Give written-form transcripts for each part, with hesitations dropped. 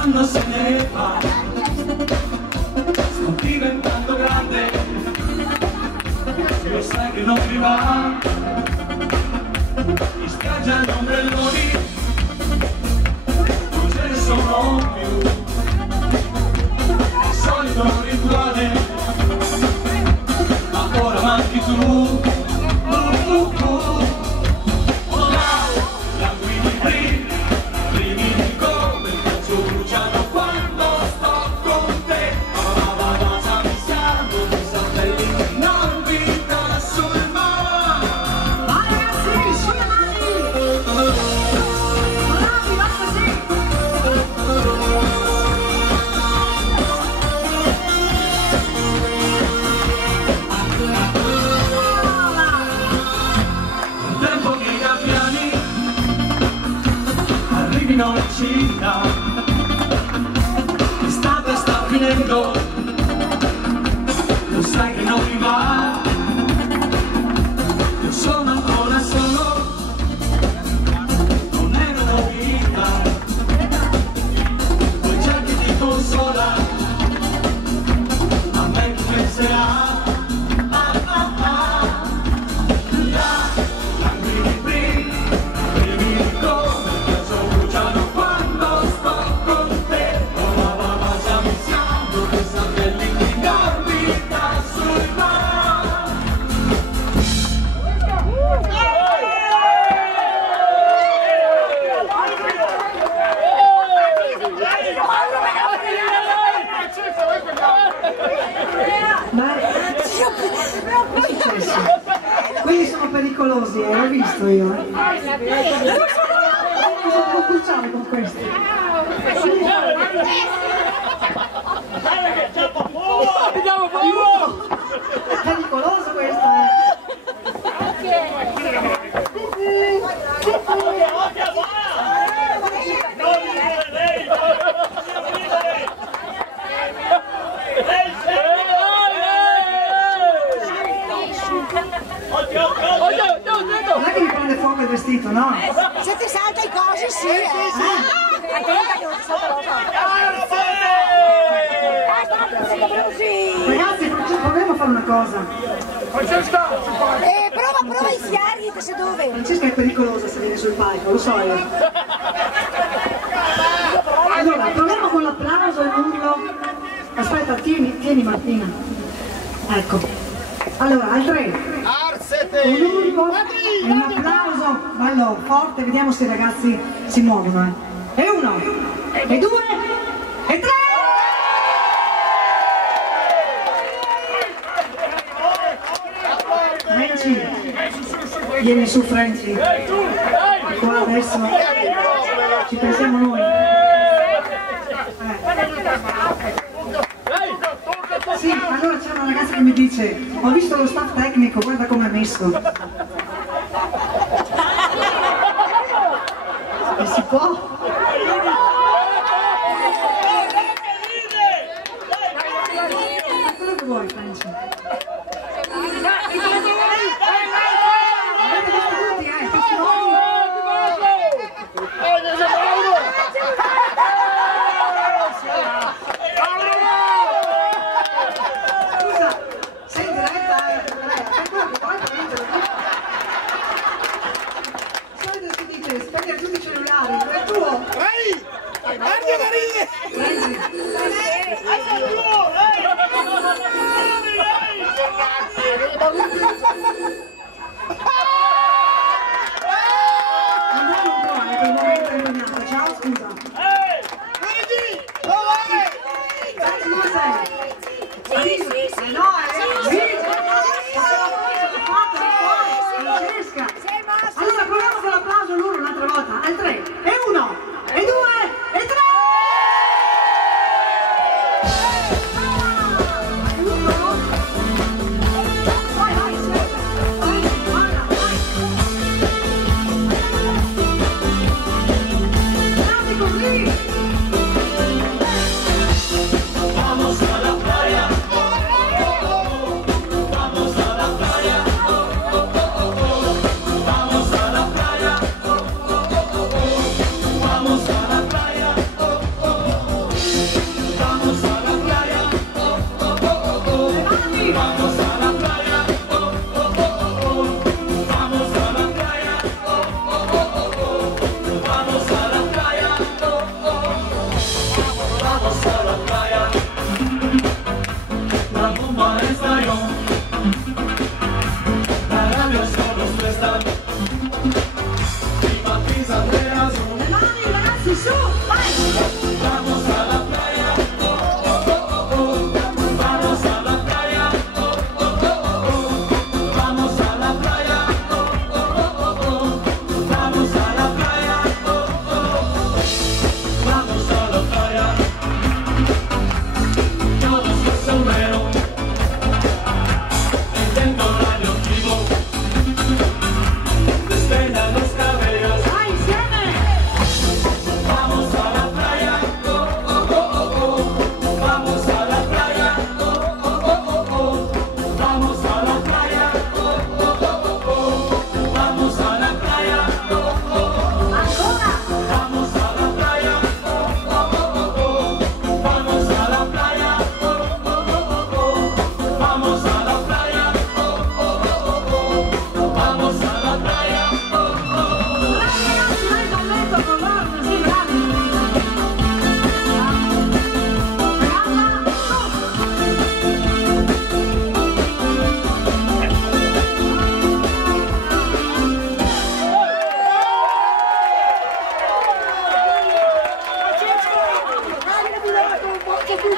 l'anno se ne va, sto diventando grande, lo sai che non mi va, mi schiacciano ombrelloni, non ce ne sono più, il solito rituale, ma ora manchi tu. In città, l'estate sta finendo, lo sai che non mi va, io sono ancora solo, non è una vita, poi c'è chi ti consola, a me tu penserà. Quelli sono pericolosi, l'ho visto io. Cosa devo cucciare con questi? È pericoloso questo, Non è che mi prende fuoco il vestito, no? Se ti salta i cosi, sì, Attenta che non ti salta la Ragazzi, proviamo a fare una cosa. prova a infiargli, se dove? Francesca è pericolosa se viene sul palco, lo so io. Allora, proviamo con l'applauso e l'urlo. Aspetta, tieni Martina. Ecco. Allora, al 3. Un urlo e un applauso bello forte, vediamo se i ragazzi si muovono. E 1, e 2, e 3! Franci, vieni su Franci. Qua adesso ci pensiamo noi. Sì, allora c'è una ragazza che mi dice: ho visto lo staff tecnico, guarda come è messo. E si può? Quello che vuoi, Franci. Avete visto tutti, testimoni? Sei in diretta, solito si dice spegnere tutti i cellulari, è tuo! Ehi! Guarda che ride! Andiamo un po', per il momento illuminato. Ciao, scusa. Luigi! Dove? Dove sei? Sì, no, Francesca! Allora proviamo con l'applauso l'uno un'altra volta, al 3, e 1, e 2, e 3! Vai, vai, guarda, vai! Grazie così! Vamos a la playa, vamos a la playa, vamos a la playa, vamos a la playa,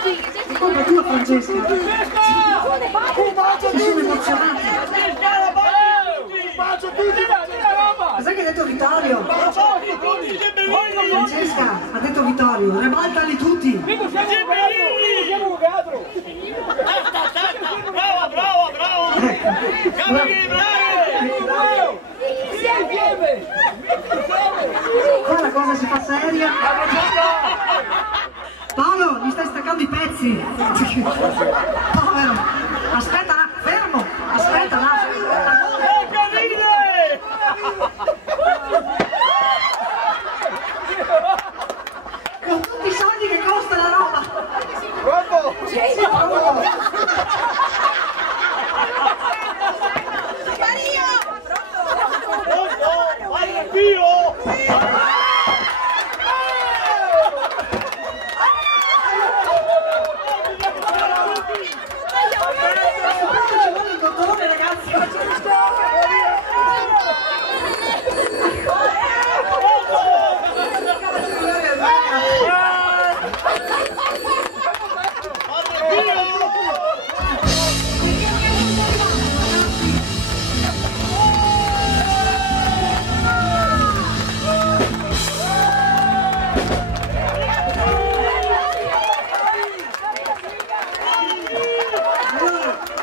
È colpa tua, Francesca. Si sono emozionati. Cos'è che ha detto Vittorio? Francesca, ha detto Vittorio, ribaltali tutti. Qua la cosa si fa seria. Paolo, gli stai staccando i pezzi. Povero. Aspetta, fermo. Aspetta, con tutti i soldi che costa la roba. Pronto? Ci vuole il dottore, ragazzi.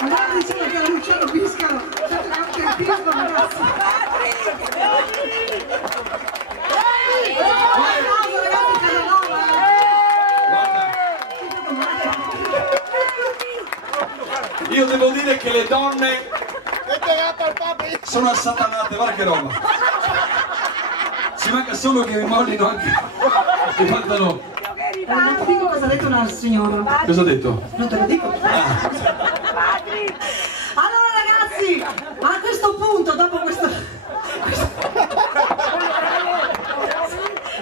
Allora diceva che era Luciano Piscaro, certo che anche il Pisco, ragazzi. Io devo dire che le donne sono assatanate, guarda che roba. Ci manca solo che mi mollino anche i pantaloni. Non ti dico cosa ha detto una signora. Cosa ha detto? Non te lo dico. Allora ragazzi, a questo punto, dopo questo...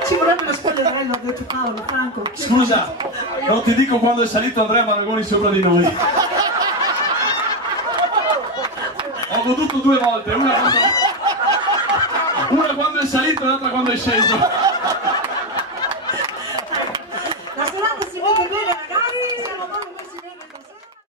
Ci vorrebbe lo spogliarello, ha detto Paolo, Franco. Scusa, non ti dico quando è salito Andrea Maragoni sopra di noi. Ho goduto 2 volte, una quando è salito e l'altra quando è sceso.